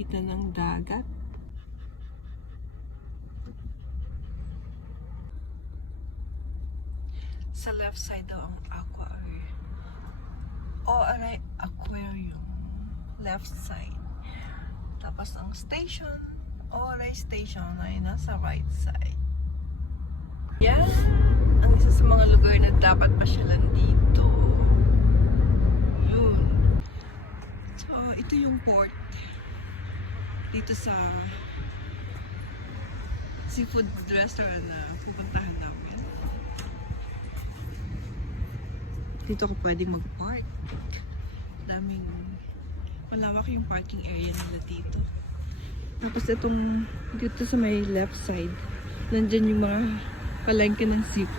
makakakita ng dagat. Sa left side daw ang aquarium. Left side. Tapos ang station, Oray Station ay nasa right side. Yan! Ang isa sa mga lugar na dapat pasyalan dito. Yun. So, ito yung port. Dito sa seafood restaurant na pupuntahan namin. Dito ko pwedeng mag-park. Daming malawak yung parking area nila dito. Tapos itong dito sa may left side, nandyan yung mga palengke ng seafood.